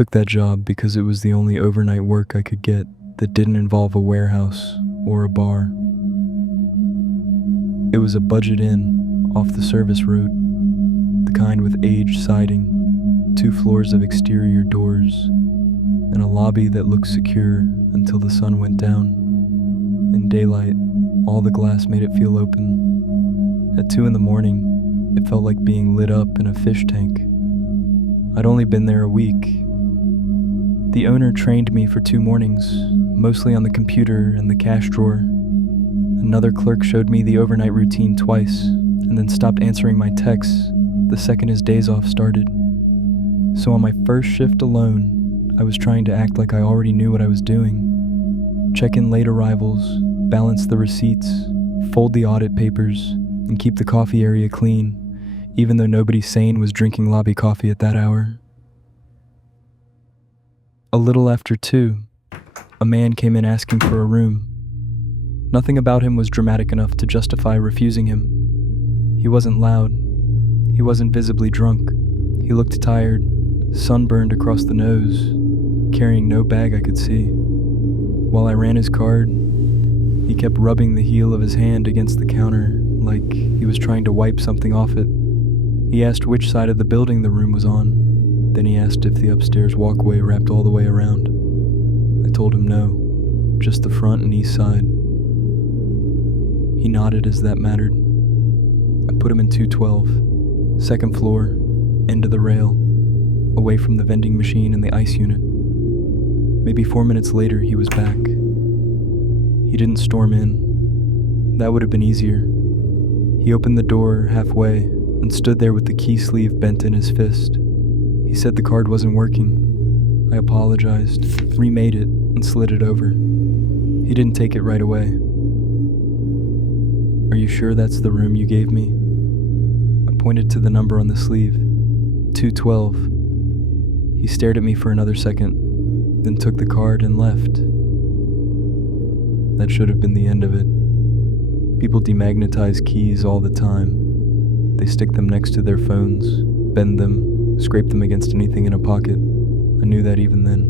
took that job because it was the only overnight work I could get that didn't involve a warehouse or a bar. It was a budget inn off the service road, the kind with aged siding, 2 floors of exterior doors, and a lobby that looked secure until the sun went down. In daylight, all the glass made it feel open. At 2 in the morning, it felt like being lit up in a fish tank. I'd only been there a week. The owner trained me for 2 mornings, mostly on the computer and the cash drawer. Another clerk showed me the overnight routine twice, and then stopped answering my texts the second his days off started. So on my first shift alone, I was trying to act like I already knew what I was doing. Check in late arrivals, balance the receipts, fold the audit papers, and keep the coffee area clean, even though nobody sane was drinking lobby coffee at that hour. A little after 2, a man came in asking for a room. Nothing about him was dramatic enough to justify refusing him. He wasn't loud. He wasn't visibly drunk. He looked tired, sunburned across the nose, carrying no bag I could see. While I ran his card, he kept rubbing the heel of his hand against the counter like he was trying to wipe something off it. He asked which side of the building the room was on. Then he asked if the upstairs walkway wrapped all the way around. I told him no, just the front and east side. He nodded as that mattered. I put him in 212, second floor, end of the rail, away from the vending machine and the ice unit. Maybe 4 minutes later, he was back. He didn't storm in. That would have been easier. He opened the door halfway and stood there with the key sleeve bent in his fist. He said the card wasn't working. I apologized, remade it, and slid it over. He didn't take it right away. "Are you sure that's the room you gave me?" I pointed to the number on the sleeve, 212. He stared at me for another second, then took the card and left. That should have been the end of it. People demagnetize keys all the time. They stick them next to their phones, bend them, scrape them against anything in a pocket. I knew that even then.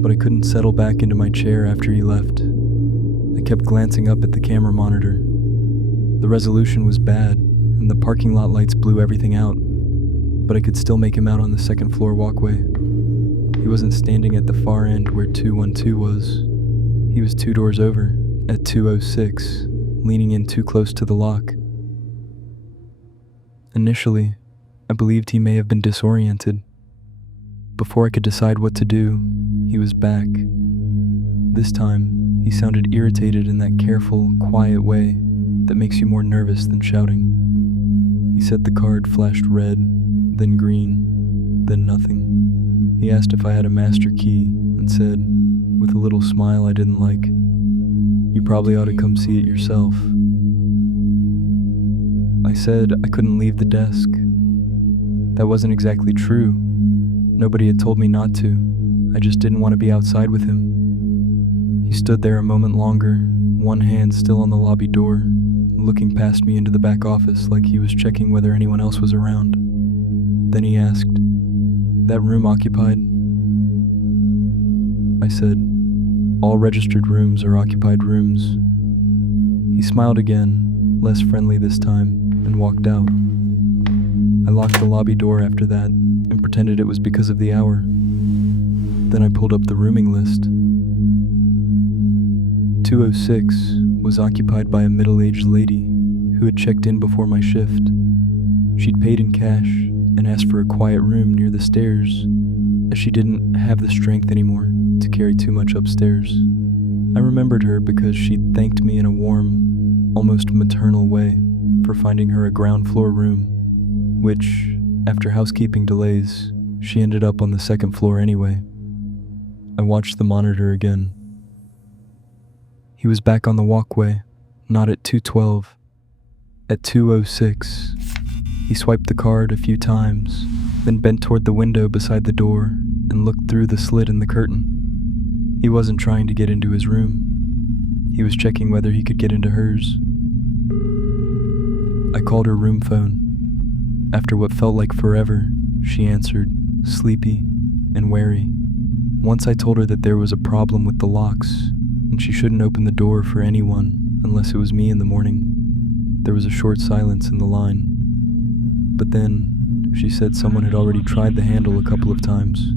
But I couldn't settle back into my chair after he left. I kept glancing up at the camera monitor. The resolution was bad, and the parking lot lights blew everything out, but I could still make him out on the second floor walkway. He wasn't standing at the far end where 212 was. He was 2 doors over, at 206, leaning in too close to the lock. Initially, I believed he may have been disoriented. Before I could decide what to do, he was back. This time, he sounded irritated in that careful, quiet way that makes you more nervous than shouting. He said the card flashed red, then green, then nothing. He asked if I had a master key and said, with a little smile I didn't like, "You probably ought to come see it yourself." I said I couldn't leave the desk. That wasn't exactly true. Nobody had told me not to. I just didn't want to be outside with him. He stood there a moment longer, one hand still on the lobby door, looking past me into the back office like he was checking whether anyone else was around. Then he asked, "That room occupied?" I said, "All registered rooms are occupied rooms." He smiled again, less friendly this time, and walked out. I locked the lobby door after that and pretended it was because of the hour. Then I pulled up the rooming list. 206 was occupied by a middle-aged lady who had checked in before my shift. She'd paid in cash and asked for a quiet room near the stairs, as she didn't have the strength anymore to carry too much upstairs. I remembered her because she'd thanked me in a warm, almost maternal way for finding her a ground floor room, which, after housekeeping delays, she ended up on the second floor anyway. I watched the monitor again. He was back on the walkway, not at 212, at 206. He swiped the card a few times, then bent toward the window beside the door and looked through the slit in the curtain. He wasn't trying to get into his room. He was checking whether he could get into hers. I called her room phone. After what felt like forever, she answered, sleepy, and wary. Once I told her that there was a problem with the locks, and she shouldn't open the door for anyone unless it was me in the morning. There was a short silence in the line. But then, she said someone had already tried the handle a couple of times.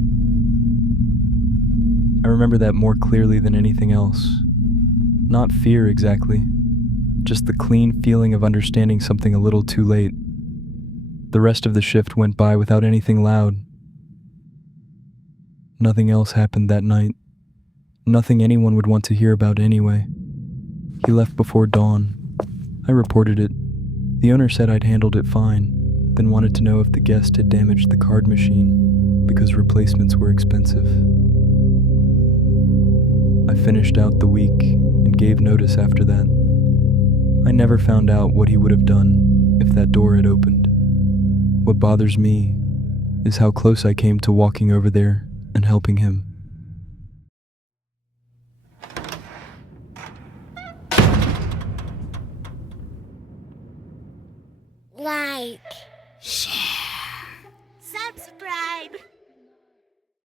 I remember that more clearly than anything else. Not fear exactly, just the clean feeling of understanding something a little too late. The rest of the shift went by without anything loud. Nothing else happened that night. Nothing anyone would want to hear about anyway. He left before dawn. I reported it. The owner said I'd handled it fine, then wanted to know if the guest had damaged the card machine, because replacements were expensive. I finished out the week and gave notice after that. I never found out what he would have done if that door had opened. What bothers me is how close I came to walking over there and helping him. Like, share, subscribe.